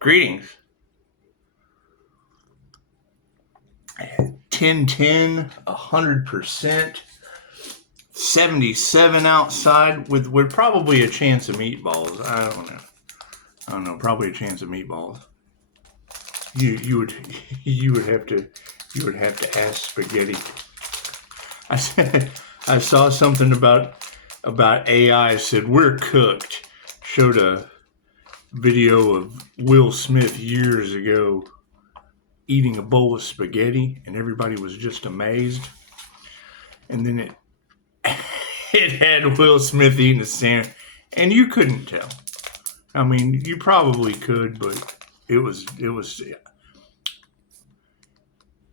Greetings. 10, 100%, 77 outside with probably a chance of meatballs. I don't know. Probably a chance of meatballs. You would you would have to ask Spaghetti. I saw something about AI. Said we're cooked. Showed a video of Will Smith years ago eating a bowl of spaghetti, and everybody was just amazed. And then it had Will Smith eating a sandwich, and you couldn't tell. I mean, you probably could, but it was.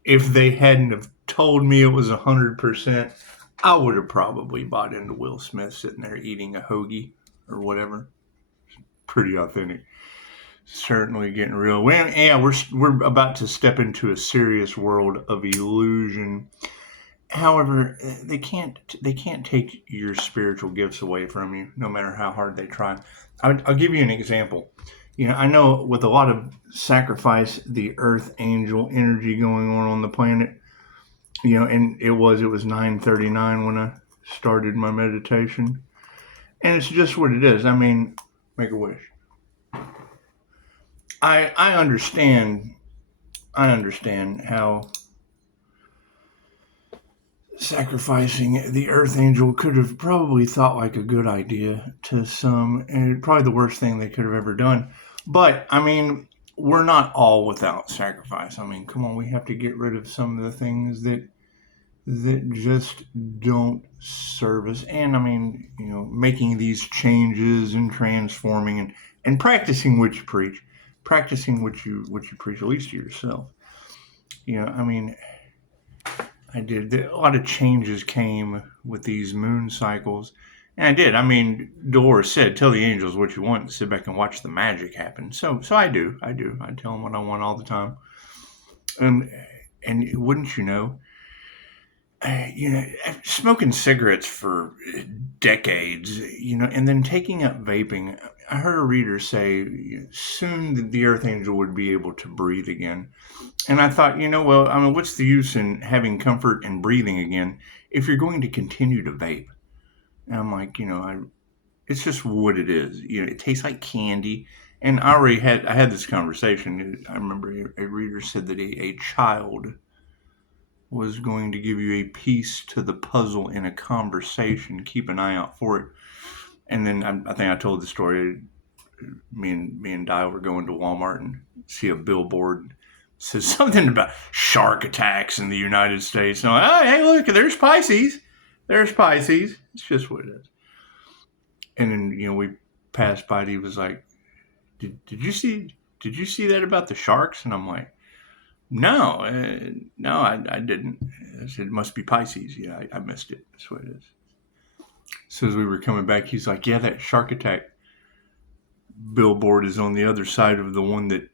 If they hadn't have told me it was 100%, I would have probably bought into Will Smith sitting there eating a hoagie or whatever. Pretty authentic. Certainly getting real. We're about to step into a serious world of illusion. However, they can't take your spiritual gifts away from you, no matter how hard they try. I'll give you an example. I know with a lot of sacrifice, the Earth Angel energy going on the planet. And it was 9:39 when I started my meditation, and it's just what it is. I mean, make a wish. I understand how sacrificing the Earth Angel could have probably thought like a good idea to some, and probably the worst thing they could have ever done. But I mean, we're not all without sacrifice. I mean, come on, we have to get rid of some of the things that just don't serve us. And I mean, making these changes and transforming and practicing what you preach, practicing what you preach, at least to yourself. I mean, I did. A lot of changes came with these moon cycles. And I did. I mean, Dolores said, tell the angels what you want and sit back and watch the magic happen. So I do. I tell them what I want all the time. And wouldn't you know, smoking cigarettes for decades, and then taking up vaping. I heard a reader say soon the Earth Angel would be able to breathe again. And I thought, well, I mean, what's the use in having comfort and breathing again if you're going to continue to vape? And I'm like, it's just what it is. It tastes like candy. And I had this conversation. I remember a reader said that a child was going to give you a piece to the puzzle in a conversation. Keep an eye out for it. And then I think I told the story. Me and Dial were going to Walmart and see a billboard. It says something about shark attacks in the United States. And I'm like, oh, hey, look, there's Pisces. There's Pisces. It's just what it is. And then we passed by. And he was like, "Did you see that about the sharks?" And I'm like, No, I didn't. I said, it must be Pisces. Yeah, I missed it. That's what it is. So as we were coming back, he's like, yeah, that shark attack billboard is on the other side of the one that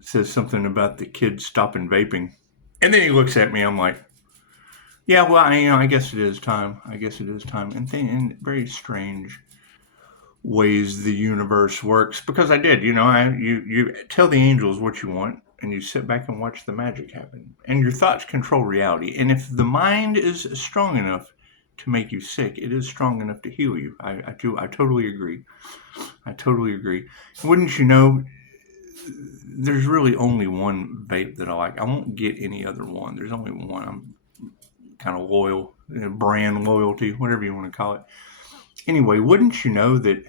says something about the kids stopping vaping. And then he looks at me. I'm like, yeah, well, I guess it is time. And in very strange ways the universe works, because I did. You tell the angels what you want, and you sit back and watch the magic happen. And your thoughts control reality. And if the mind is strong enough to make you sick, it is strong enough to heal you. I totally agree. Wouldn't you know, there's really only one vape that I like. I won't get any other one. There's only one. I'm kind of loyal, brand loyalty, whatever you want to call it. Anyway, wouldn't you know that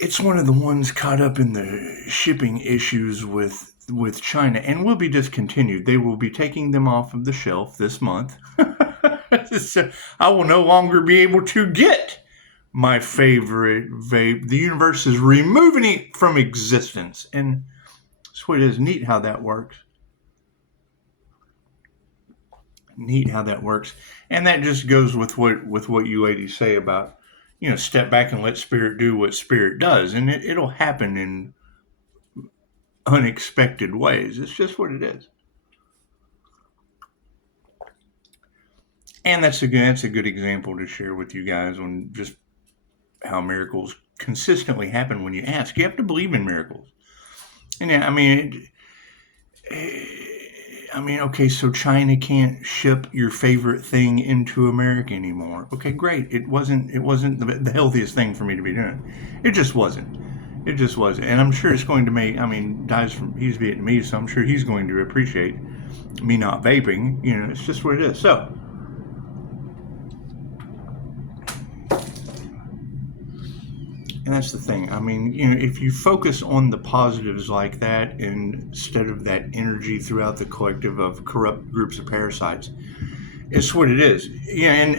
it's one of the ones caught up in the shipping issues with China, and will be discontinued. They will be taking them off of the shelf this month. So I will no longer be able to get my favorite vape. The universe is removing it from existence. And so it is neat how that works. And that just goes with what you ladies say about, step back and let spirit do what spirit does. And it'll happen in unexpected ways. It's just what it is. And that's a good example to share with you guys on just how miracles consistently happen when you ask. You have to believe in miracles. And okay, so China can't ship your favorite thing into America anymore. Okay, great. It wasn't the healthiest thing for me to be doing. It just wasn't. It just wasn't. And I'm sure it's going to make, he's Vietnamese, so I'm sure he's going to appreciate me not vaping. It's just what it is. So, and that's the thing. If you focus on the positives like that instead of that energy throughout the collective of corrupt groups of parasites, it's what it is. And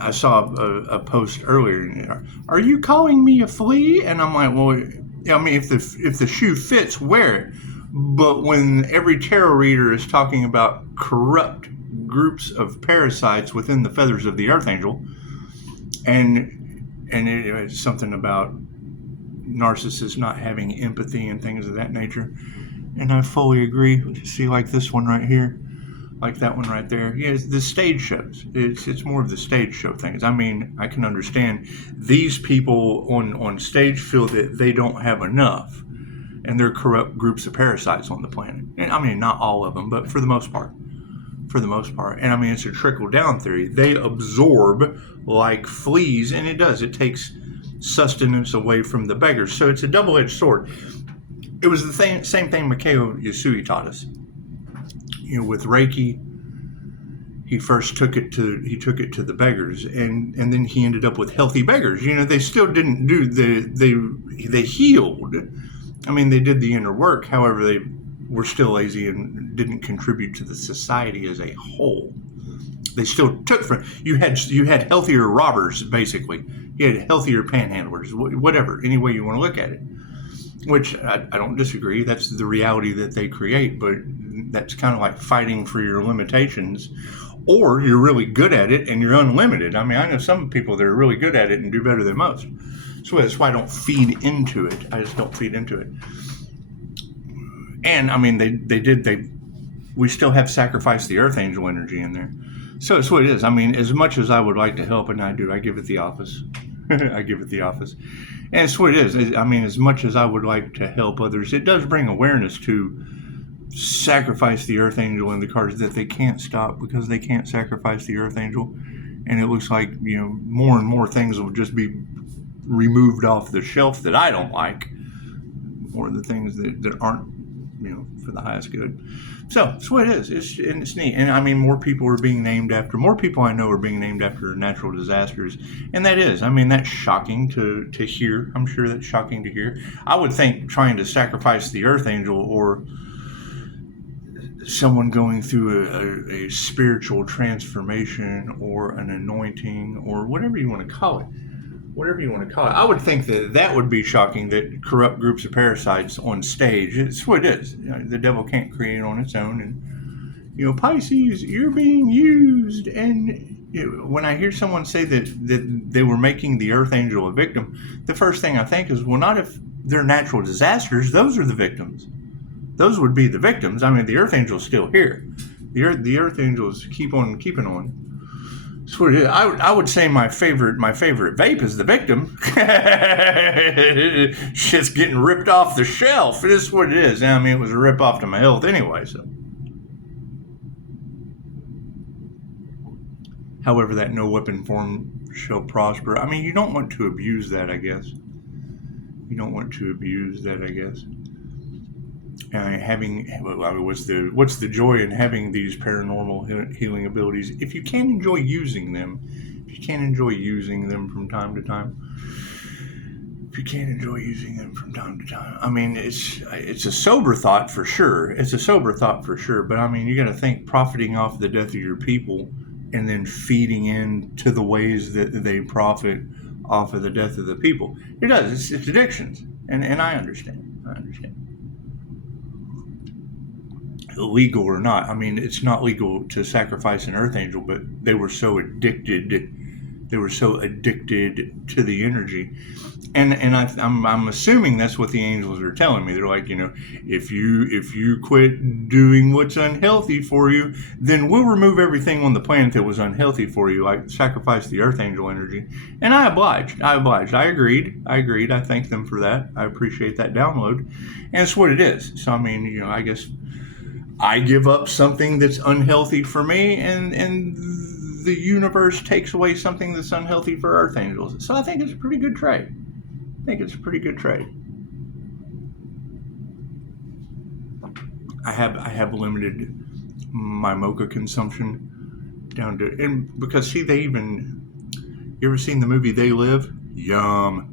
I saw a post earlier. Are you calling me a flea? And I'm like, well, if the shoe fits, wear it. But when every tarot reader is talking about corrupt groups of parasites within the feathers of the Archangel, and it's something about narcissists not having empathy and things of that nature, and I fully agree. See, like this one right here, like that one right there. Yeah, it's the stage shows. It's more of the stage show things. I can understand these people on stage feel that they don't have enough, and they're corrupt groups of parasites on the planet. And not all of them, but for the most part. And it's a trickle down theory. They absorb like fleas, and it does. It takes sustenance away from the beggars. So it's a double-edged sword. It was the same thing Mikao Yasui taught us. With Reiki, he first took it to the beggars, and then he ended up with healthy beggars. They still didn't do they healed. They did the inner work. However, they were still lazy and didn't contribute to the society as a whole. They still took from you had healthier robbers, basically. You had healthier panhandlers, whatever, any way you want to look at it. Which I don't disagree. That's the reality that they create, but that's kind of like fighting for your limitations. Or you're really good at it and you're unlimited. I know some people that are really good at it and do better than most. So that's why I don't feed into it. I just don't feed into it. And we still have sacrificed the Earth Angel energy in there. So it's what it is. As much as I would like to help, and I do, I give it the office. I give it the office. And it's what it is. As much as I would like to help others, it does bring awareness to sacrifice the Earth Angel in the cards that they can't stop because they can't sacrifice the Earth Angel. And it looks like, more and more things will just be removed off the shelf that I don't like. More of the things that aren't, for the highest good. So that's what it is. It's neat. And more people are being named after, more people I know are being named after natural disasters. And that is, that's shocking to hear. I'm sure that's shocking to hear. I would think trying to sacrifice the Earth Angel or someone going through a spiritual transformation or an anointing or whatever you want to call it. I would think that would be shocking, that corrupt groups of parasites on stage. It's what it is. The devil can't create on its own. And, Pisces, you're being used. And when I hear someone say that they were making the Earth Angel a victim, the first thing I think is, well, not if they're natural disasters. Those are the victims. Those would be the victims. The Earth Angel's still here. The Earth Angels keep on keeping on. That's what it is. I would say my favorite vape is the victim. Shit's getting ripped off the shelf. It is what it is. It was a rip off to my health anyway. So, however, that no weapon form shall prosper. You don't want to abuse that, I guess. What's the joy in having these paranormal healing abilities if you can't enjoy using them? If you can't enjoy using them from time to time. It's a sober thought for sure. But you got to think, profiting off the death of your people and then feeding into the ways that they profit off of the death of the people. It does. It's addictions, and I understand. Legal or not, it's not legal to sacrifice an Earth Angel, but they were so addicted They were so addicted to the energy. And I'm assuming that's what the angels are telling me. They're like, if you quit doing what's unhealthy for you, then we'll remove everything on the planet that was unhealthy for you, like sacrifice the earth angel energy. And I obliged. I agreed. I thank them for that. I appreciate that download. And it's what it is. So, I mean, I guess I give up something that's unhealthy for me, and the universe takes away something that's unhealthy for earth angels. So I think it's a pretty good trade. I have limited my mocha consumption down to, and because you ever seen the movie They Live? Yum.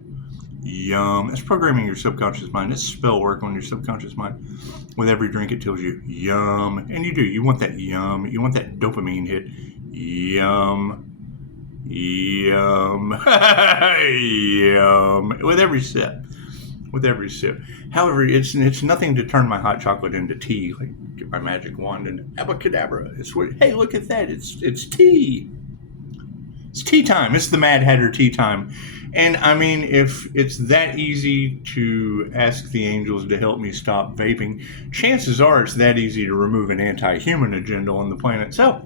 It's programming your subconscious mind. It's spell work on your subconscious mind. With every drink, it tells you yum, and you do. You want that yum. You want that dopamine hit. Yum. Yum. With every sip. However, it's nothing to turn my hot chocolate into tea. Like, get my magic wand and abracadabra. Hey, look at that. It's tea. It's tea time. It's the Mad Hatter tea time. And I mean, if it's that easy to ask the angels to help me stop vaping, chances are it's that easy to remove an anti-human agenda on the planet. So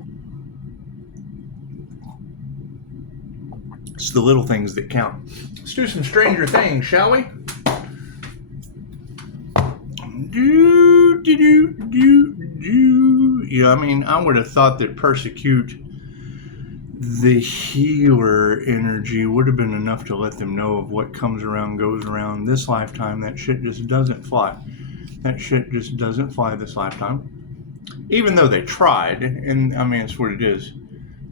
it's the little things that count. Let's do some stranger things, shall we? Yeah, I mean, I would have thought that persecute the healer energy would have been enough to let them know of what comes around goes around this lifetime. That shit just doesn't fly. This lifetime. Even though they tried, and I mean, it's what it is.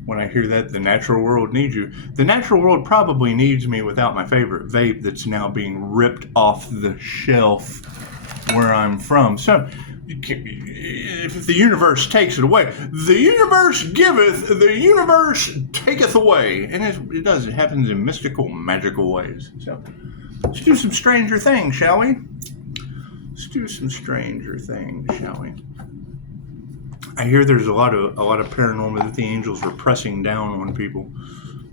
When I hear that the natural world needs you, the natural world probably needs me without my favorite vape that's now being ripped off the shelf where I'm from. So if the universe takes it away, the universe giveth, the universe taketh away. And it does. It happens in mystical, magical ways. So let's do some stranger things, shall we? I hear there's a lot of paranormal that the angels are pressing down on people.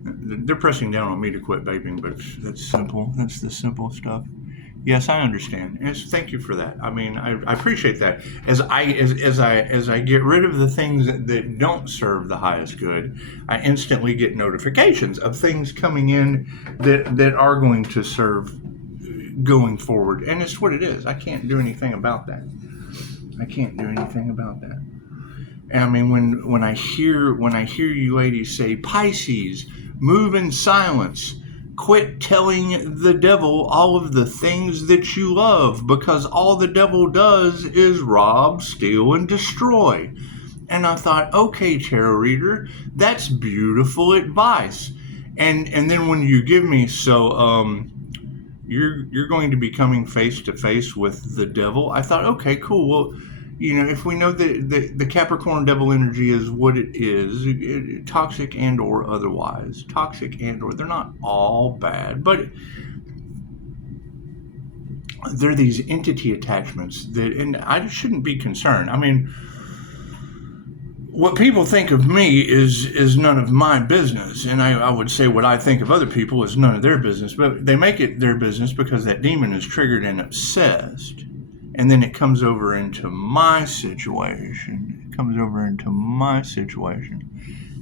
They're pressing down on me to quit vaping, but that's simple. That's the simple stuff. Yes, I understand. And thank you for that. I mean, I appreciate that. As I get rid of the things that don't serve the highest good, I instantly get notifications of things coming in that are going to serve going forward. And it's what it is. I can't do anything about that. And I mean, when I hear you ladies say, Pisces, move in silence. Quit telling the devil all of the things that you love, because all the devil does is rob, steal, and destroy. And I thought, okay, tarot reader, that's beautiful advice. And then when you give me, you're going to be coming face to face with the devil, I thought, okay, cool. Well, if we know that the Capricorn devil energy is what it is, toxic and or otherwise, they're not all bad, but they're these entity attachments and I shouldn't be concerned. I mean, what people think of me is none of my business, and I would say what I think of other people is none of their business, but they make it their business because that demon is triggered and obsessed. And then it comes over into my situation.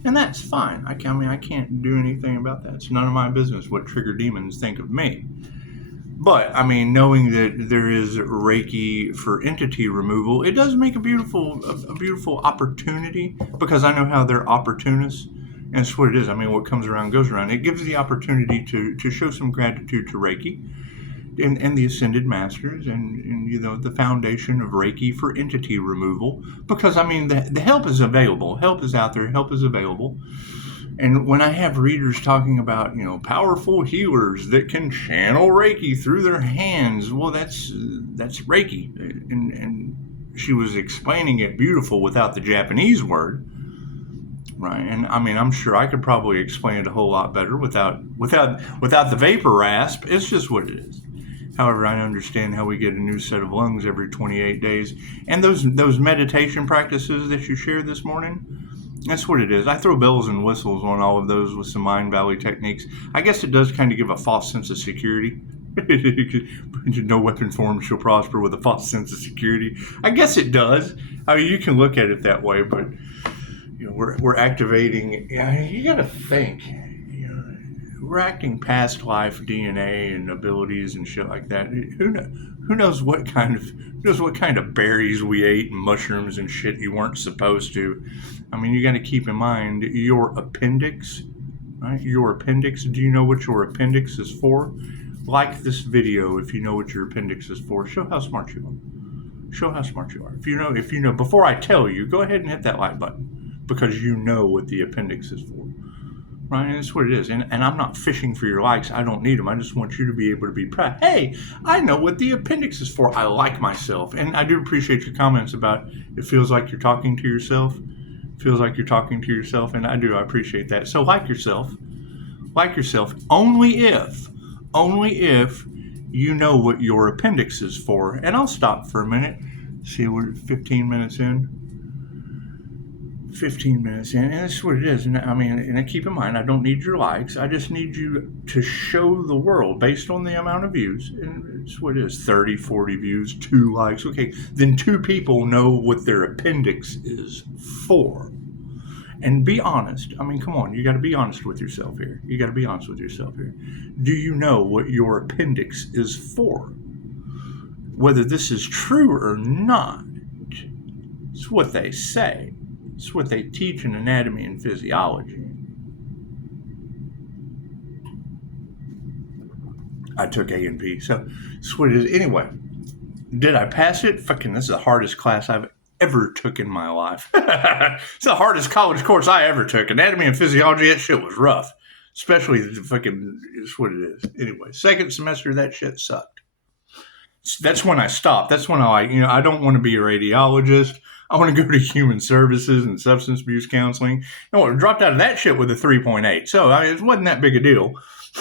And that's fine. I can't do anything about that. It's none of my business what trigger demons think of me. But, I mean, knowing that there is Reiki for entity removal, it does make a beautiful opportunity, because I know how they're opportunists. And it's what it is. I mean, what comes around goes around. It gives the opportunity to show some gratitude to Reiki. And the Ascended Masters and the foundation of Reiki for entity removal, because I mean the help is available, help is out there, help is available. And when I have readers talking about powerful healers that can channel Reiki through their hands, well, that's Reiki, and she was explaining it beautiful without the Japanese word, right? And I mean, I'm sure I could probably explain it a whole lot better without the vapor rasp. It's just what it is. However, I understand how we get a new set of lungs every 28 days. And those meditation practices that you shared this morning, That's what it is. I throw bells and whistles on all of those with some Mind Valley techniques. I guess it does kind of give a false sense of security. No weapon form shall prosper with a false sense of security. I guess it does. I mean, you can look at it that way, but we're activating. You got to think. We're acting past life DNA and abilities and shit like that. Who knows what kind of berries we ate and mushrooms and shit you weren't supposed to. I mean, you got to keep in mind your appendix, right? Your appendix. Do you know what your appendix is for? Like this video if you know what your appendix is for. Show how smart you are. Show how smart you are. If you know, before I tell you, go ahead and hit that like button because you know what the appendix is for. Right? And that's what it is. And I'm not fishing for your likes. I don't need them. I just want you to be able to be proud. Hey, I know what the appendix is for. I like myself. And I do appreciate your comments about it feels like you're talking to yourself. It feels like you're talking to yourself. And I appreciate that. So like yourself only if you know what your appendix is for. And I'll stop for a minute. See, we're 15 minutes in. 15 minutes in, and that's what it is. And I mean, and keep in mind, I don't need your likes. I just need you to show the world based on the amount of views. And it's what it is, 30, 40 views, 2 likes. Okay, then 2 people know what their appendix is for. And be honest. I mean, come on, you got to be honest with yourself here. Do you know what your appendix is for? Whether this is true or not, it's what they say. It's what they teach in anatomy and physiology. I took A and P, so that's what it is. Anyway, did I pass it? Fucking, this is the hardest class I've ever took in my life. It's the hardest college course I ever took. Anatomy and physiology, that shit was rough. Especially the fucking, it's what it is. Anyway, second semester, that shit sucked. That's when I stopped. That's when I don't want to be a radiologist. I want to go to human services and substance abuse counseling. I dropped out of that shit with a 3.8. So it wasn't that big a deal.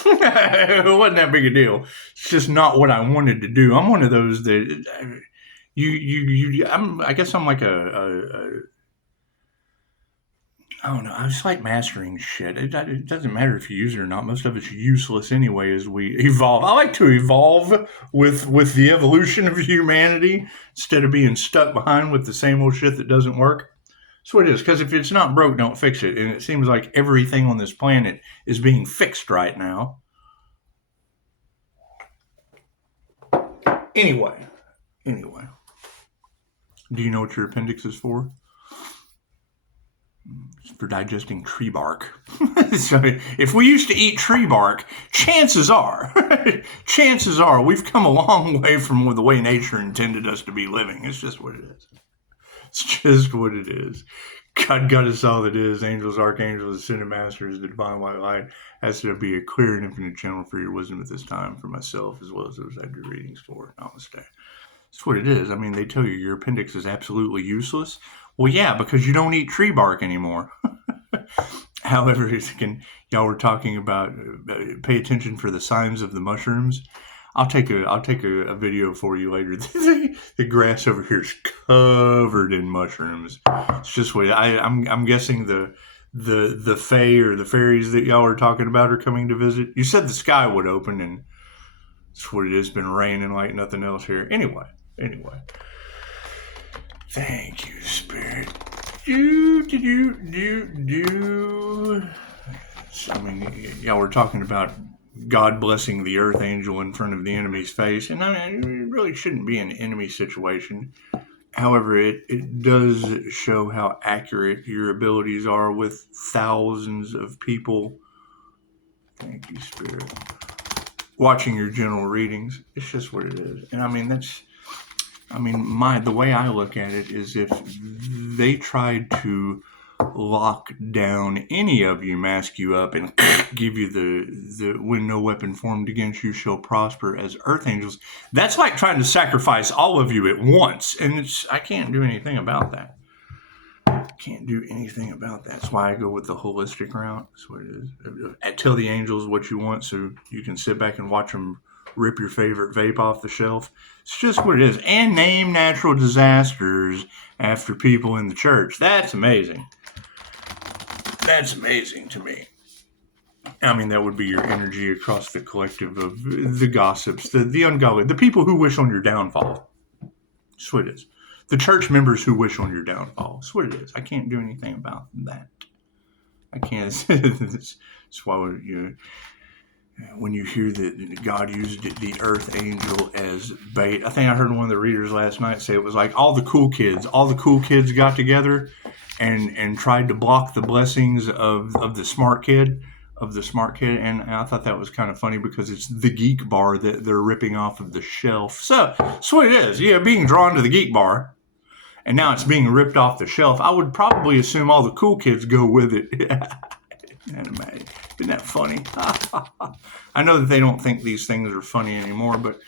It wasn't that big a deal. It's just not what I wanted to do. I'm one of those that I guess I'm like I don't know. I just like mastering shit. It doesn't matter if you use it or not. Most of it's useless anyway as we evolve. I like to evolve with the evolution of humanity instead of being stuck behind with the same old shit that doesn't work. That's what it is. Because if it's not broke, don't fix it. And it seems like everything on this planet is being fixed right now. Anyway. Do you know what your appendix is for? For digesting tree bark. So if we used to eat tree bark, chances are we've come a long way from the way nature intended us to be living. It's just what it is. It's just what it is. God got us all that is. Angels, archangels, ascended masters, the divine white light. Has to be a clear and infinite channel for your wisdom at this time, for myself as well as those I do readings for. Namaste. That's what it is. I mean, they tell you your appendix is absolutely useless. Well, yeah, because you don't eat tree bark anymore. However, y'all were talking about pay attention for the signs of the mushrooms. I'll take a video for you later. The grass over here is covered in mushrooms. It's just what I'm guessing the fae or the fairies that y'all are talking about are coming to visit. You said the sky would open, and that's what it is. Been raining like nothing else here. Anyway. Thank you, Spirit. I mean, y'all were talking about God blessing the Earth Angel in front of the enemy's face, and I mean, it really shouldn't be an enemy situation. However, it does show how accurate your abilities are with thousands of people. Thank you, Spirit. Watching your general readings. It's just what it is. And I mean, the way I look at it is if they tried to lock down any of you, mask you up, and give you the when no weapon formed against you shall prosper as earth angels, that's like trying to sacrifice all of you at once. And I can't do anything about that. That's why I go with the holistic route. That's what it is. I tell the angels what you want so you can sit back and watch them rip your favorite vape off the shelf. It's just what it is. And name natural disasters after people in the church. That's amazing. That's amazing to me. I mean, that would be your energy across the collective of the gossips, the ungodly, the people who wish on your downfall. That's what it is. The church members who wish on your downfall. That's what it is. I can't do anything about that. I can't. That's why when you hear that God used the earth angel as bait. I think I heard one of the readers last night say it was like all the cool kids got together and tried to block the blessings of the smart kid. And I thought that was kind of funny because it's the geek bar that they're ripping off of the shelf. So that's what it is. Yeah, being drawn to the geek bar, and now it's being ripped off the shelf. I would probably assume all the cool kids go with it. Isn't that funny? I know that they don't think these things are funny anymore, but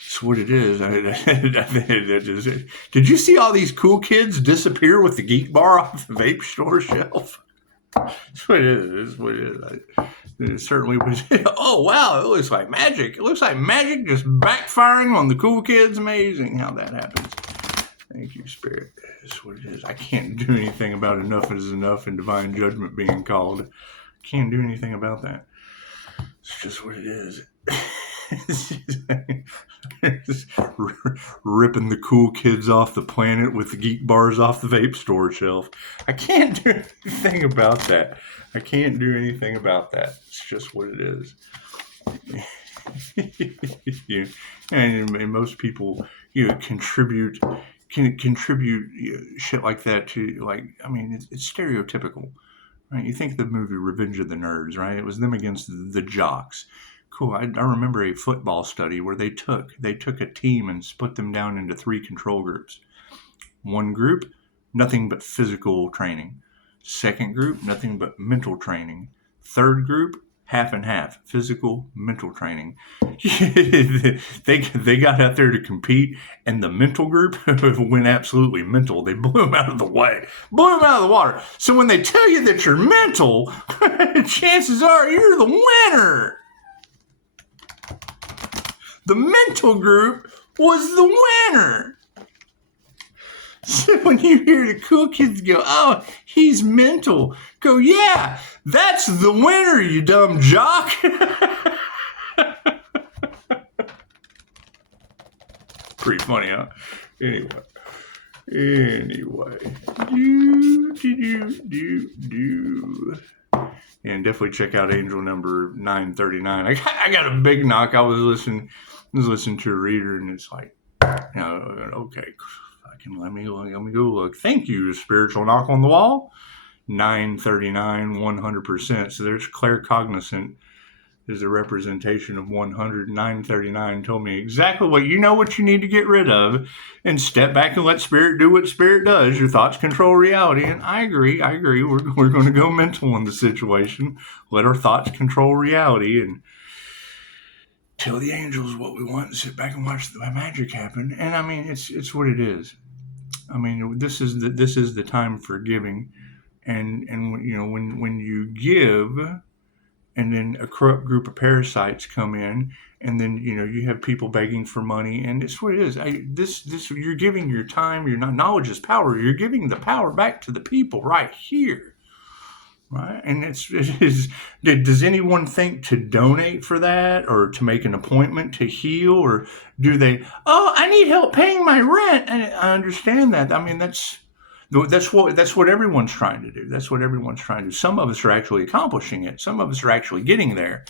it's what it is. Did you see all these cool kids disappear with the geek bar off the vape store shelf? That's what it is. That's what it is. It certainly was. Oh, wow. It looks like magic. It looks like magic just backfiring on the cool kids. Amazing how that happens. Thank you, Spirit. That's what it is. I can't do anything about enough is enough and divine judgment being called. Can't do anything about that. It's just what it is. Ripping the cool kids off the planet with the geek bars off the vape store shelf. I can't do anything about that. It's just what it is. And most people, contribute shit like that to, like, I mean, it's stereotypical, right? You think of the movie Revenge of the Nerds, right? It was them against the jocks. Cool. I remember a football study where they took a team and split them down into 3 control groups. One group, nothing but physical training. Second group, nothing but mental training. Third group, half and half, physical, mental training. They got out there to compete, and the mental group went absolutely mental. They blew them out of the way, blew them out of the water. So when they tell you that you're mental, chances are you're the winner. The mental group was the winner. So when you hear the cool kids go, oh, he's mental, go, yeah, that's the winner, you dumb jock. Pretty funny, huh? Anyway. And definitely check out angel number 939. I got a big knock. I was listening to a reader, and it's like, okay, let me go look. Thank you, spiritual knock on the wall. 939, 100%. So there's claircognizant is a representation of 100. 939 told me exactly what you need to get rid of, and step back and let spirit do what spirit does. Your thoughts control reality. And I agree. We're going to go mental in the situation. Let our thoughts control reality and tell the angels what we want and sit back and watch the magic happen. And I mean, it's what it is. I mean, this is the time for giving, and when you give, and then a corrupt group of parasites come in, and then you have people begging for money, and it's what it is. This you're giving your time. You're not, knowledge is power. You're giving the power back to the people right here, right? And it is. Does anyone think to donate for that, or to make an appointment to heal, or do they? Oh, I need help paying my rent. And I understand that. I mean, that's what everyone's trying to do. That's what everyone's trying to do. Some of us are actually accomplishing it. Some of us are actually getting there,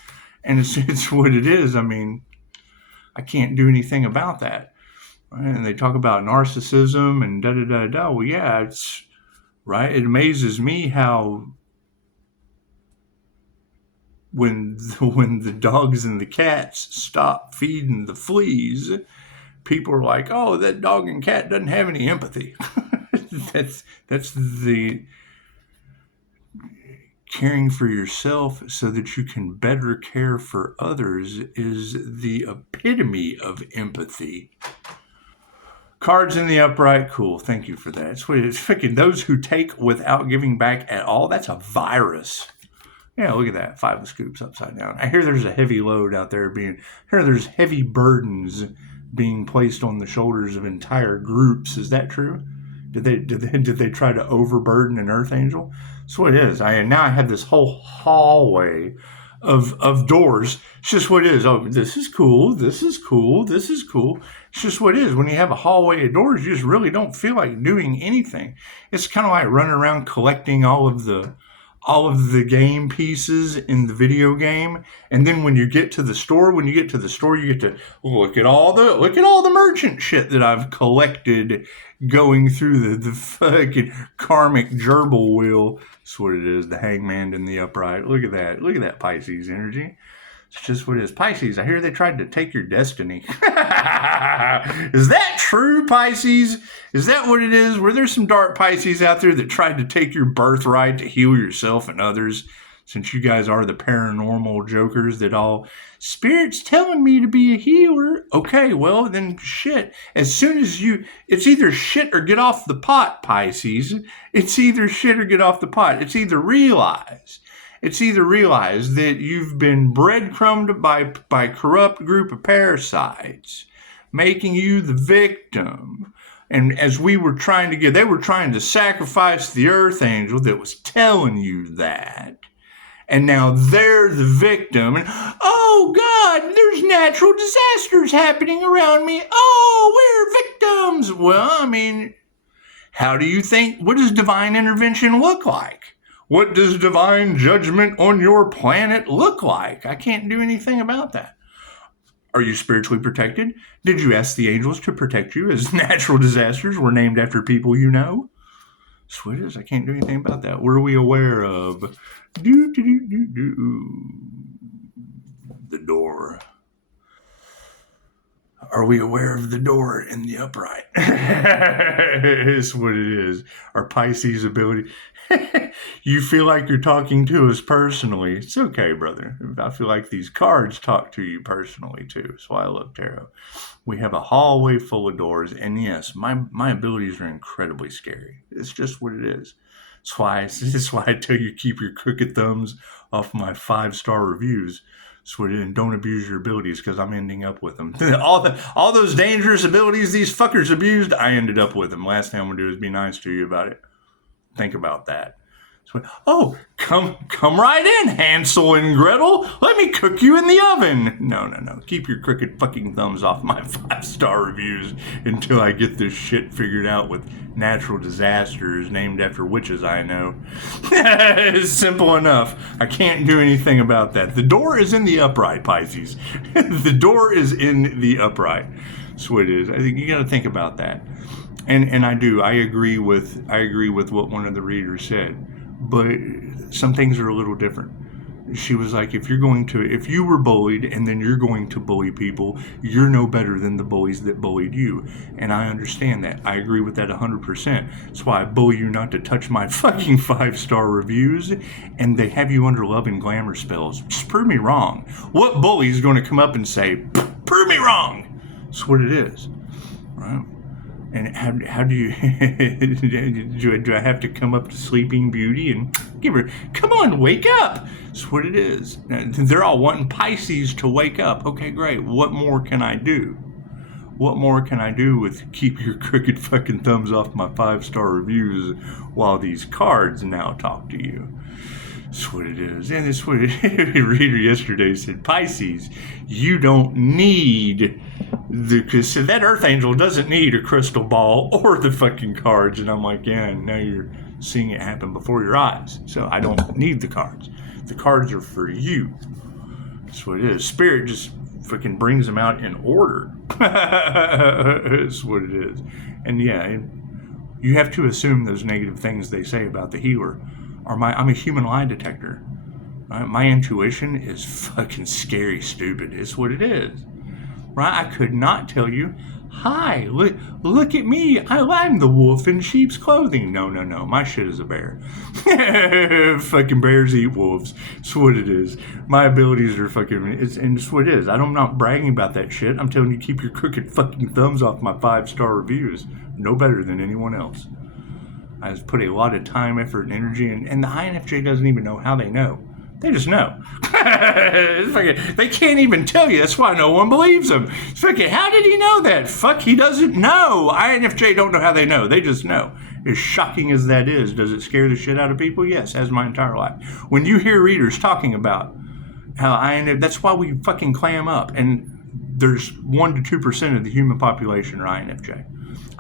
and it's what it is. I mean, I can't do anything about that. Right? And they talk about narcissism and da da da da. Well, yeah, it's right. It amazes me how when the dogs and the cats stop feeding the fleas, people are like, "Oh, that dog and cat doesn't have any empathy." That's the caring for yourself so that you can better care for others is the epitome of empathy. Cards in the upright, cool. Thank you for that. It's freaking those who take without giving back at all. That's a virus. Yeah, look at that. 5 of scoops upside down. I hear there's a heavy load out there there's heavy burdens being placed on the shoulders of entire groups. Is that true? Did they try to overburden an earth angel? That's what it is. Now I have this whole hallway of doors. It's just what it is. Oh, this is cool. This is cool. This is cool. It's just what it is. When you have a hallway of doors, you just really don't feel like doing anything. It's kind of like running around collecting all of the game pieces in the video game, and then when you get to the store, you get to look at all the merchant shit that I've collected, going through the fucking karmic gerbil wheel. That's what it is. The hangman in the upright. Look at that Pisces energy. It's just what it is. Pisces, I hear they tried to take your destiny. Is that true, Pisces? Is that what it is? Were there some dark Pisces out there that tried to take your birthright to heal yourself and others? Since you guys are the paranormal jokers that all, Spirit's telling me to be a healer. Okay, well, then shit. As soon as it's either shit or get off the pot, Pisces. It's either shit or get off the pot. It's either realize that you've been breadcrumbed by a corrupt group of parasites, making you the victim. And as they were trying to sacrifice the earth angel that was telling you that. And now they're the victim. And, oh, God, there's natural disasters happening around me. Oh, we're victims. Well, I mean, what does divine intervention look like? What does divine judgment on your planet look like? I can't do anything about that. Are you spiritually protected? Did you ask the angels to protect you as natural disasters were named after people you know? Sweet as I can't do anything about that. What are we aware of? The door. Are we aware of the door in the upright? It's what it is. Our Pisces ability. You feel like you're talking to us personally. It's okay, brother. I feel like these cards talk to you personally, too. That's why I love tarot. We have a hallway full of doors. And yes, my abilities are incredibly scary. It's just what it is. That's why I tell you, keep your crooked thumbs off my 5-star reviews. And don't abuse your abilities, because I'm ending up with them. all those dangerous abilities these fuckers abused, I ended up with them. Last thing I'm going to do is be nice to you about it. Think about that. Oh, come right in, Hansel and Gretel. Let me cook you in the oven. No. Keep your crooked fucking thumbs off my 5-star reviews until I get this shit figured out with natural disasters named after witches I know. It's simple enough. I can't do anything about that. The door is in the upright, Pisces. The door is in the upright. That's what it is. I think you got to think about that. And I do. I agree with what one of the readers said. But some things are a little different. She was like, if you were bullied and then you're going to bully people, you're no better than the bullies that bullied you. And I understand that. I agree with that 100%. That's why I bully you not to touch my fucking 5-star reviews, and they have you under love and glamour spells. Just prove me wrong. What bully is going to come up and say, prove me wrong? That's what it is. Right? And how do you, do I have to come up to Sleeping Beauty and give her, come on, wake up? That's what it is. They're all wanting Pisces to wake up. Okay, great. What more can I do? What more can I do with keep your crooked fucking thumbs off my 5-star reviews while these cards now talk to you? That's what it is. And that's what a reader yesterday said, Pisces, you don't need because that earth angel doesn't need a crystal ball or the fucking cards. And I'm like, yeah, now you're seeing it happen before your eyes. So I don't need the cards. The cards are for you. That's what it is. Spirit just freaking brings them out in order. That's what it is. And yeah, you have to assume those negative things they say about the healer. I'm a human lie detector. Right? My intuition is fucking scary stupid. It's what it is. Right? I could not tell you, hi, look at me. I'm the wolf in sheep's clothing. No. My shit is a bear. Fucking bears eat wolves. It's what it is. My abilities are fucking, it's what it is. I'm not bragging about that shit. I'm telling you, keep your crooked fucking thumbs off my 5-star reviews. No better than anyone else. I just put a lot of time, effort, and energy, and the INFJ doesn't even know how they know. They just know. They can't even tell you. That's why no one believes them. How did he know that? Fuck, he doesn't know. INFJ don't know how they know. They just know. As shocking as that is, does it scare the shit out of people? Yes, as my entire life. When you hear readers talking about how INFJ, that's why we fucking clam up. And there's 1 to 2% of the human population are INFJ.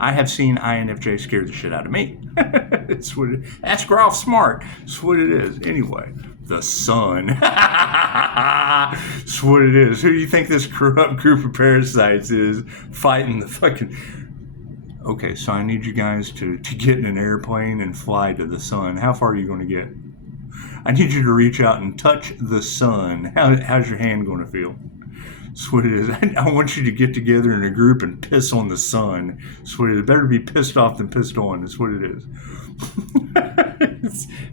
I have seen INFJ scare the shit out of me. It's what it, ask Ralph Smart. It's what it is. Anyway, the sun. It's what it is. Who do you think this corrupt group of parasites is fighting the fucking... Okay, so I need you guys to get in an airplane and fly to the sun. How far are you going to get? I need you to reach out and touch the sun. How's your hand going to feel? That's what it is. I want you to get together in a group and piss on the sun. That's what it is. Better be pissed off than pissed on. That's what it is.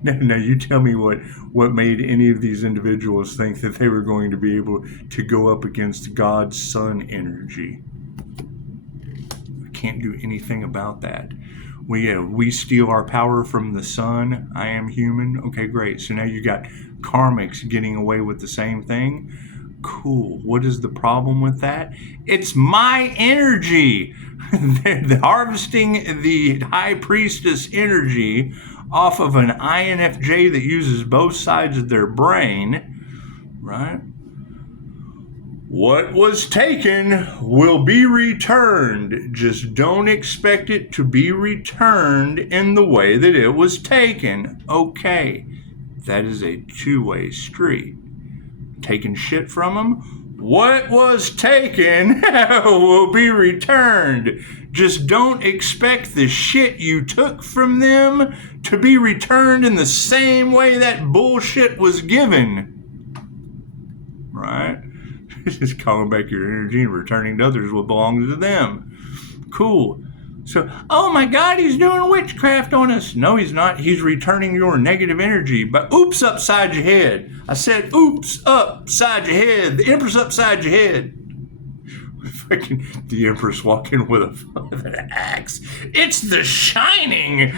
Now you tell me what made any of these individuals think that they were going to be able to go up against God's sun energy. I can't do anything about that. We steal our power from the sun. I am human. Okay, great. So now you got karmics getting away with the same thing. Cool. What is the problem with that? It's my energy. They're harvesting the high priestess energy off of an INFJ that uses both sides of their brain, right? What was taken will be returned. Just don't expect it to be returned in the way that it was taken. Okay, that is a two-way street. Taking shit from them. What was taken will be returned. Just don't expect the shit you took from them to be returned in the same way that bullshit was given. Right? Just calling back your energy and returning to others what belongs to them. Cool. So, oh my God, he's doing witchcraft on us. No, he's not. He's returning your negative energy. But oops, upside your head. I said, oops, upside your head. The Empress upside your head. Fucking the Empress walking with an axe. It's The Shining.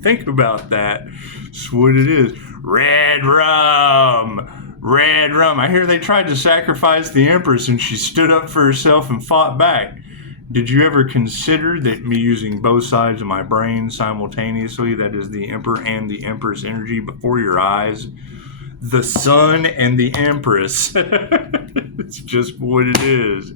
Think about that. That's what it is. Red rum. Red rum. I hear they tried to sacrifice the Empress and she stood up for herself and fought back. Did you ever consider that me using both sides of my brain simultaneously, that is the Emperor and the Empress energy before your eyes, the sun and the Empress? It's just what it is,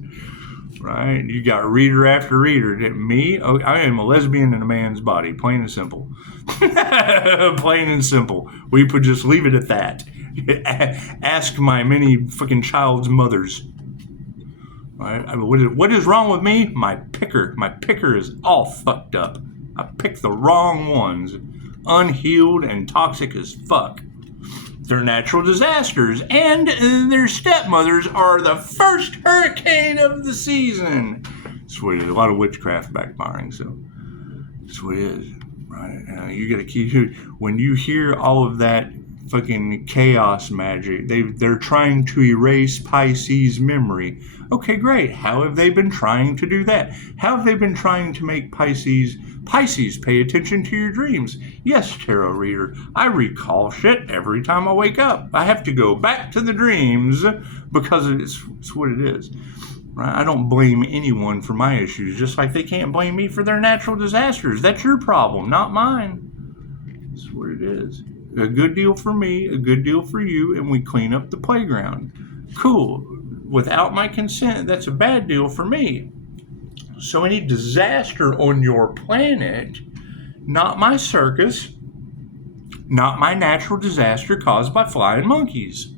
right? You got reader after reader. Me? Oh, I am a lesbian in a man's body, plain and simple. Plain and simple. We could just leave it at that. Ask my many fucking child's mothers. Right? I mean, what is wrong with me? My picker is all fucked up. I picked the wrong ones. Unhealed and toxic as fuck. They're natural disasters, and their stepmothers are the first hurricane of the season. That's what it is. A lot of witchcraft backfiring, so that's what it is. Right? You gotta keep, when you hear all of that fucking chaos magic, they're trying to erase Pisces memory. Okay, great. How have they been trying to do that? How have they been trying to make Pisces pay attention to your dreams? Yes, tarot reader, I recall shit every time I wake up. I have to go back to the dreams because it's what it is. Right? I don't blame anyone for my issues, just like they can't blame me for their natural disasters. That's your problem, not mine. That's what it is. A good deal for me, a good deal for you, and we clean up the playground. Cool. Without my consent, that's a bad deal for me. So any disaster on your planet, not my circus, not my natural disaster caused by flying monkeys.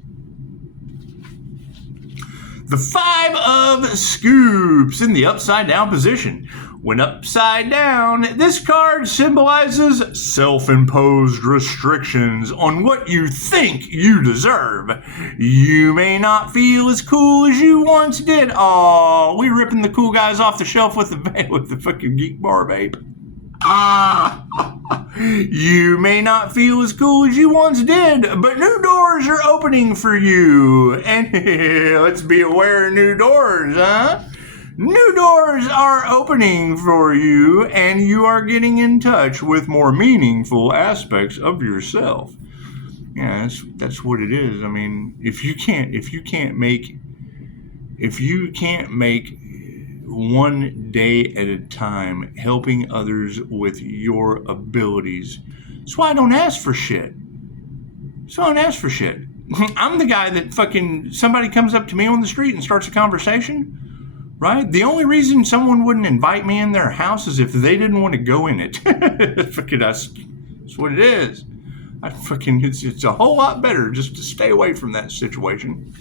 The Five of Scoops in the upside down position. When upside down, this card symbolizes self-imposed restrictions on what you think you deserve. You may not feel as cool as you once did. Aw, we ripping the cool guys off the shelf with the fucking geek bar, babe. You may not feel as cool as you once did, but new doors are opening for you. And let's be aware of new doors, huh? New doors are opening for you, and you are getting in touch with more meaningful aspects of yourself. Yeah, that's what it is. I mean, if you can't make one day at a time helping others with your abilities, that's why I don't ask for shit. So I don't ask for shit. I'm the guy that fucking somebody comes up to me on the street and starts a conversation, right? The only reason someone wouldn't invite me in their house is if they didn't want to go in it. Fucking that's what it is. It's a whole lot better just to stay away from that situation.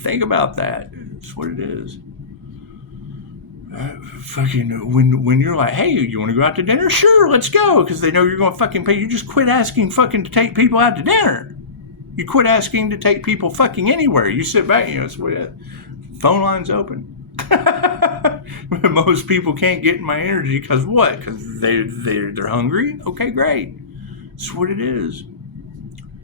Think about that. That's what it is. When you're like, hey, you want to go out to dinner? Sure, let's go, because they know you're going to fucking pay. You just quit asking fucking to take people out to dinner. You quit asking to take people fucking anywhere. You sit back, it's what phone line's open. Most people can't get my energy because what? Because they're hungry. Okay, great. That's what it is.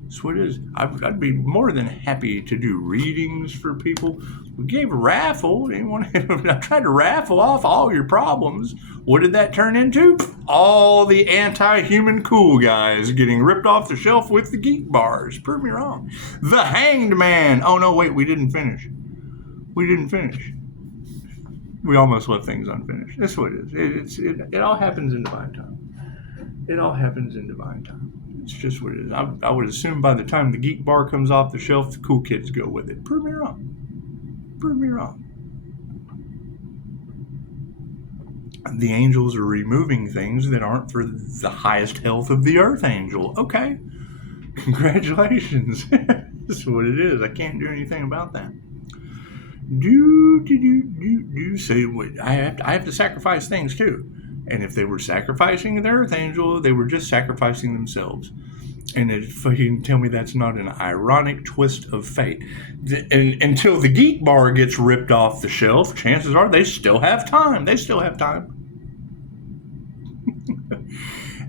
That's what it is. I'd be more than happy to do readings for people. We gave a raffle. I tried to raffle off all your problems. What did that turn into? All the anti-human cool guys getting ripped off the shelf with the geek bars. Prove me wrong. The Hanged Man. Oh, no, wait, we didn't finish. We almost left things unfinished. That's what it is. It all happens in divine time. It's just what it is. I would assume by the time the geek bar comes off the shelf, the cool kids go with it. Prove me wrong. The angels are removing things that aren't for the highest health of the Earth Angel. Okay. Congratulations. That's what it is. I can't do anything about that. Say what I have to sacrifice things too. And if they were sacrificing the Earth Angel, they were just sacrificing themselves. And it fucking tell me that's not an ironic twist of fate. And until the geek bar gets ripped off the shelf, chances are they still have time.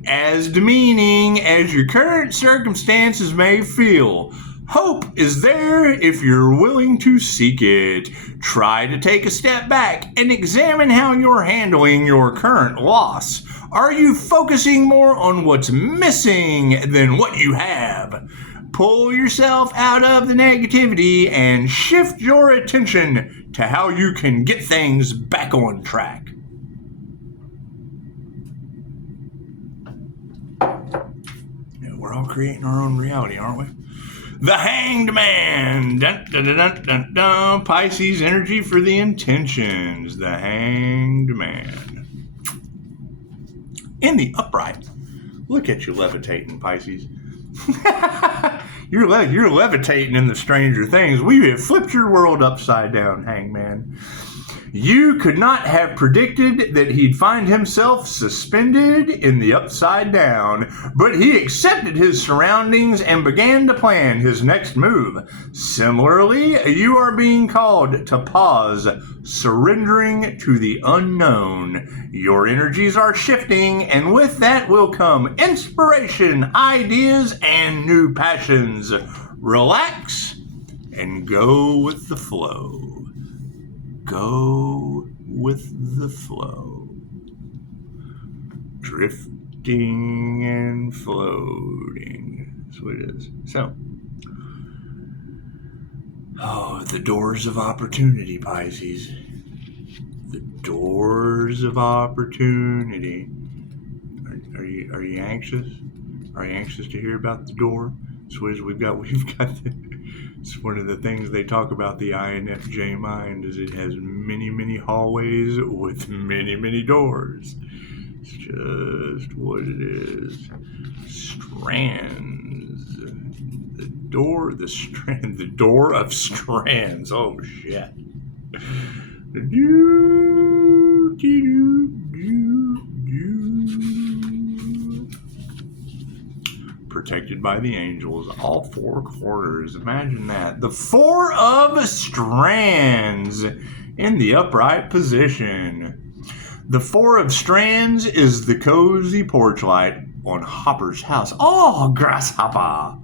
As demeaning as your current circumstances may feel, hope is there if you're willing to seek it. Try to take a step back and examine how you're handling your current loss. Are you focusing more on what's missing than what you have? Pull yourself out of the negativity and shift your attention to how you can get things back on track. We're all creating our own reality, aren't we? The Hanged Man. Dun, dun, dun, dun, dun, dun. Pisces energy for the intentions. The Hanged Man. In the upright. Look at you levitating, Pisces. You're levitating in the Stranger Things. We have flipped your world upside down, Hangman. You could not have predicted that he'd find himself suspended in the upside down, but he accepted his surroundings and began to plan his next move. Similarly, you are being called to pause, surrendering to the unknown. Your energies are shifting, and with that will come inspiration, ideas, and new passions. Relax and go with the flow. Go with the flow. Drifting and floating. That's what it is. So, the doors of opportunity, Pisces. The doors of opportunity. Are you anxious? Are you anxious to hear about the door? So we've got it's one of the things they talk about the INFJ mind is it has many, many hallways with many, many doors. It's just what it is. Strands. The door of strands. Oh shit. Protected by the angels, all four corners. Imagine that. The Four of Strands in the upright position. The Four of Strands is the cozy porch light on Hopper's house. Oh, grasshopper.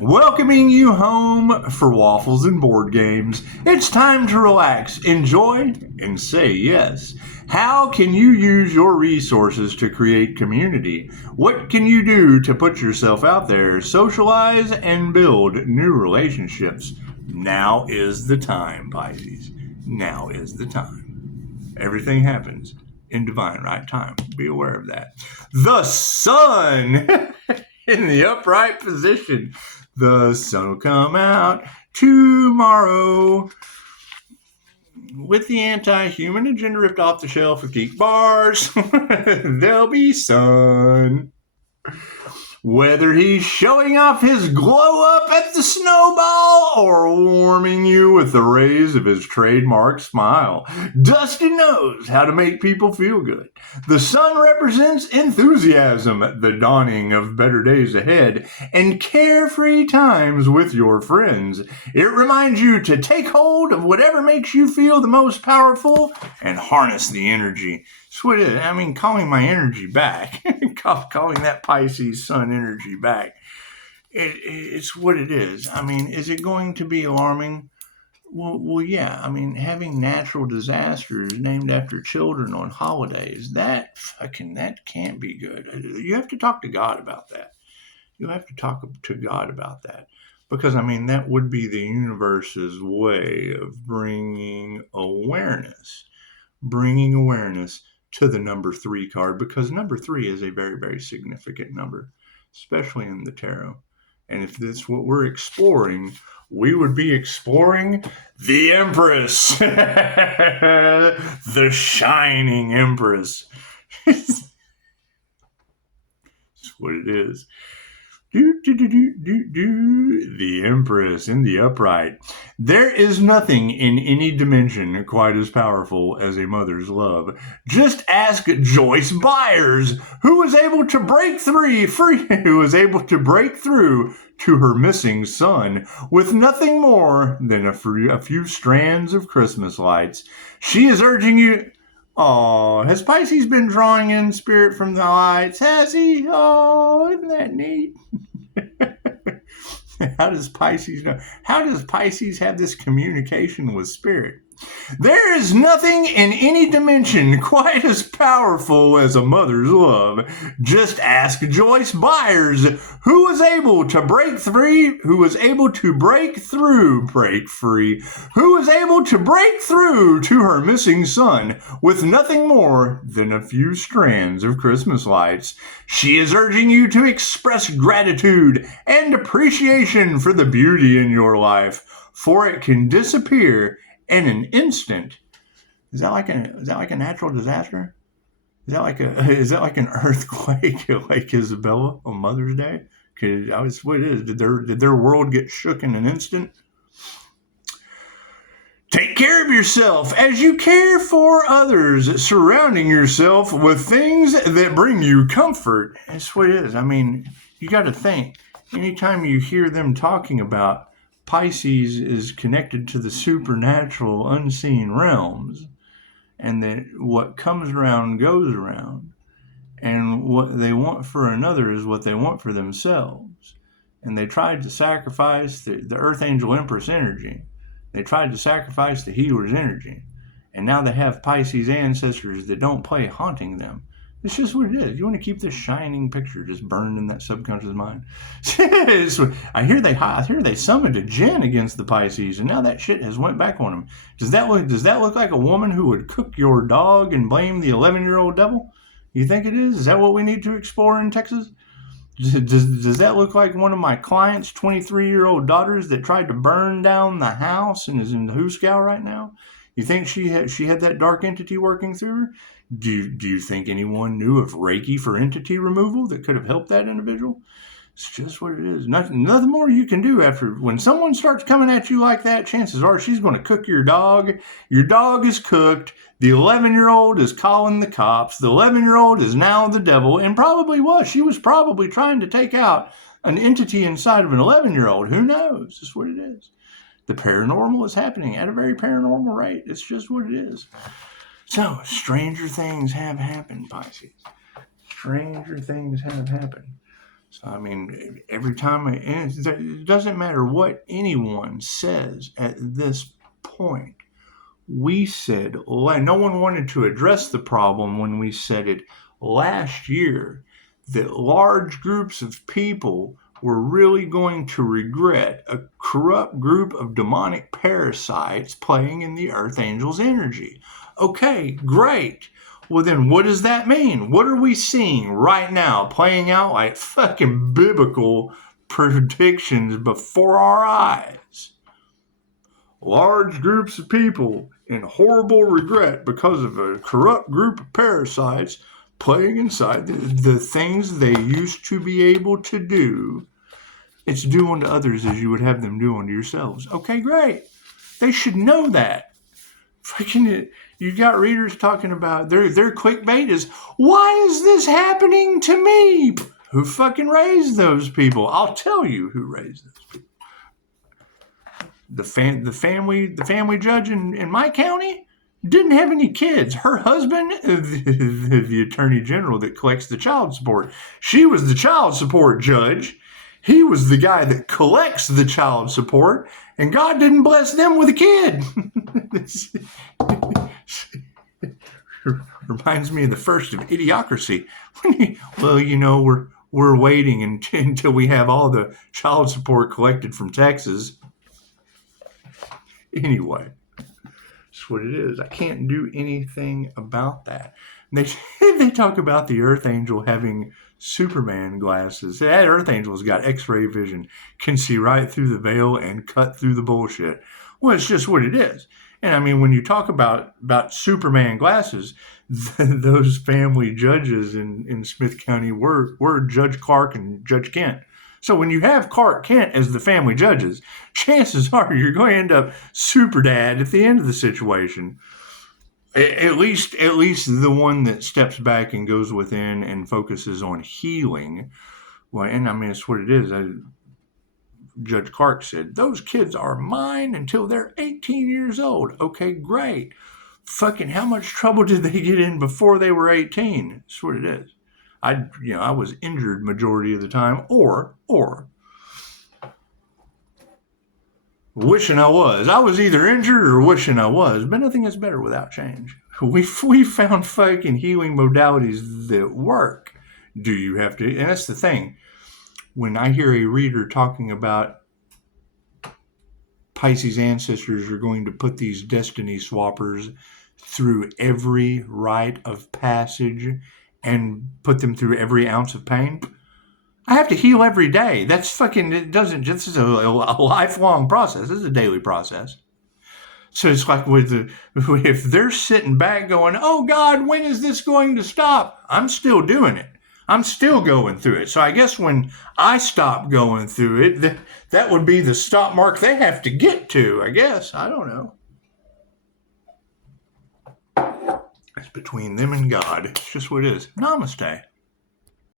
welcoming you home for waffles and board games. It's time to relax, enjoy, and say yes. How can you use your resources to create community? What can you do to put yourself out there, socialize, and build new relationships? Now is the time, Pisces. Now is the time. Everything happens in divine right time. Be aware of that. The sun in the upright position. The sun will come out tomorrow with the anti-human agenda ripped off the shelf with geek bars. There'll be sun. Whether he's showing off his glow up at the snowball or warming you with the rays of his trademark smile, Dustin knows how to make people feel good. The sun represents enthusiasm, the dawning of better days ahead, and carefree times with your friends. It reminds you to take hold of whatever makes you feel the most powerful and harness the energy. That's what it is. I mean, calling my energy back, calling that Pisces sun energy back. It's what it is. I mean, is it going to be alarming? Well, yeah. I mean, having natural disasters named after children on holidays, that can't be good. You have to talk to God about that. You have to talk to God about that. Because, I mean, that would be the universe's way of bringing awareness to the number 3 card, because number 3 is a very, very significant number, especially in the tarot. And if that's what we're exploring, we would be exploring the Empress, the shining Empress. That's what it is. The Empress in the upright. There is nothing in any dimension quite as powerful as a mother's love. Just ask Joyce Byers, who was able to break through to her missing son with nothing more than a few strands of Christmas lights. She is urging you. Oh, has Pisces been drawing in spirit from the lights? Has he? Oh, isn't that neat? How does Pisces know? How does Pisces have this communication with spirit? There is nothing in any dimension quite as powerful as a mother's love. Just ask Joyce Byers, who was able to break through to her missing son with nothing more than a few strands of Christmas lights. She is urging you to express gratitude and appreciation for the beauty in your life, for it can disappear in an instant. Is that like a natural disaster? Is that like an earthquake like Isabella on Mother's Day? What it is. Did their world get shook in an instant? Take care of yourself as you care for others, surrounding yourself with things that bring you comfort. That's what it is. I mean, you got to think. Anytime you hear them talking about Pisces is connected to the supernatural, unseen realms, and that what comes around goes around, and what they want for another is what they want for themselves. And they tried to sacrifice the Archangel Empress energy. They tried to sacrifice the healer's energy. And now they have Pisces ancestors that don't play haunting them. It's just what it is. You want to keep this shining picture just burned in that subconscious mind. I hear they summoned a djinn against the Pisces, and now that shit has went back on them. Does that look like a woman who would cook your dog and blame the 11-year-old devil? You think it is? Is that what we need to explore in Texas? Does that look like one of my clients' 23-year-old daughters that tried to burn down the house and is in the Hooskow right now? You think she had that dark entity working through her? Do you think anyone knew of Reiki for entity removal that could have helped that individual? It's just what it is. Nothing more you can do after when someone starts coming at you like that. Chances are she's going to cook your dog. Your dog is cooked. The 11-year-old is calling the cops. The 11-year-old is now the devil, and probably was. She was probably trying to take out an entity inside of an 11-year-old. Who knows? That's what it is. The paranormal is happening at a very paranormal rate. It's just what it is. So, stranger things have happened, Pisces. Stranger things have happened. So, I mean, every time, it doesn't matter what anyone says at this point. We said, no one wanted to address the problem when we said it last year, that large groups of people were really going to regret a corrupt group of demonic parasites playing in the Earth Angel's energy. Okay, great. Well, then what does that mean? What are we seeing right now playing out like fucking biblical predictions before our eyes? Large groups of people in horrible regret because of a corrupt group of parasites playing inside the things they used to be able to do. It's do unto others as you would have them do unto yourselves. Okay, great. They should know that. Freaking, you got readers talking about their clickbait is, why is this happening to me? Who fucking raised those people? I'll tell you who raised those people. The family judge in my county didn't have any kids. Her husband, the attorney general that collects the child support, she was the child support judge. He was the guy that collects the child support, and God didn't bless them with a kid. Reminds me of the first of Idiocracy. Well, you know, we're waiting until we have all the child support collected from Texas. Anyway, that's what it is. I can't do anything about that. They talk about the Earth Angel having Superman glasses. That Earth Angel's got X-ray vision, can see right through the veil and cut through the bullshit. Well, it's just what it is. And I mean, when you talk about Superman glasses, those family judges in Smith County were Judge Clark and Judge Kent. So when you have Clark Kent as the family judges, chances are you're going to end up super dad at the end of the situation. At least the one that steps back and goes within and focuses on healing. Well, and I mean, it's what it is. Judge Clark said, those kids are mine until they're 18 years old. Okay, great. Fucking how much trouble did they get in before they were 18? That's what it is. I was injured majority of the time, or wishing I was. I was either injured or wishing I was, but nothing is better without change. We found fucking healing modalities that work. Do you have to? And that's the thing. When I hear a reader talking about Pisces ancestors are going to put these destiny swappers through every rite of passage and put them through every ounce of pain, I have to heal every day. That's fucking, it doesn't, this is a lifelong process. This is a daily process. So it's like if they're sitting back going, oh God, when is this going to stop? I'm still doing it. I'm still going through it. So I guess when I stop going through it, that would be the stop mark they have to get to, I guess. I don't know. It's between them and God. It's just what it is. Namaste.